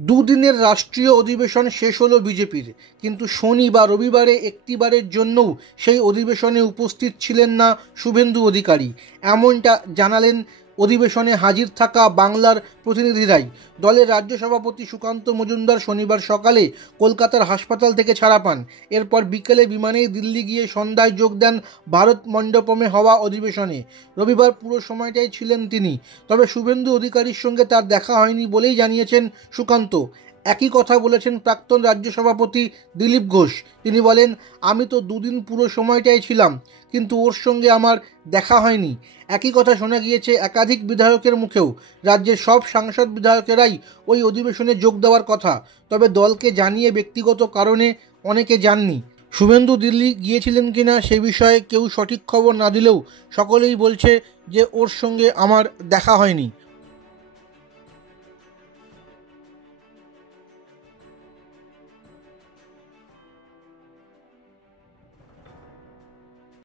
দুদিনের রাষ্ট্রীয় অধিবেশন শেষ হলো বিজেপির, কিন্তু শনি বা রবিবারে একটিবারের জন্যও সেই অধিবেশনে উপস্থিত ছিলেন না শুভেন্দু অধিকারী। এমনটা জানালেন অধিবেশনে হাজির থাকা বাংলার প্রতিনিধিরাই। দলের রাজ্য সভাপতি সুকান্ত মজুমদার শনিবার সকালে কলকাতার হাসপাতাল থেকে ছাড়া পান। এরপর বিকেলে বিমানেই দিল্লি গিয়ে সন্ধ্যায় যোগ দেন ভারত মণ্ডপমে হওয়া অধিবেশনে। রবিবার পুরো সময়টাই ছিলেন তিনি। তবে শুভেন্দু অধিকারীর সঙ্গে তার দেখা হয়নি বলেই জানিয়েছেন সুকান্ত। একই কথা বলেছেন প্রাক্তন রাজ্য সভাপতি দিলীপ ঘোষ। তিনি বলেন, আমি তো দুদিন পুরো সময়টাই ছিলাম, কিন্তু ওর সঙ্গে আমার দেখা হয়নি। একই কথা শোনা গিয়েছে একাধিক বিধায়কের মুখেও। রাজ্যের সব সাংসদ বিধায়কেরাই ওই অধিবেশনে যোগ দেওয়ার কথা, তবে দলকে জানিয়ে ব্যক্তিগত কারণে অনেকে যাননি। শুভেন্দু দিল্লি গিয়েছিলেন কিনা সে বিষয়ে কেউ সঠিক খবর না দিলেও সকলেই বলছে যে ওর সঙ্গে আমার দেখা হয়নি।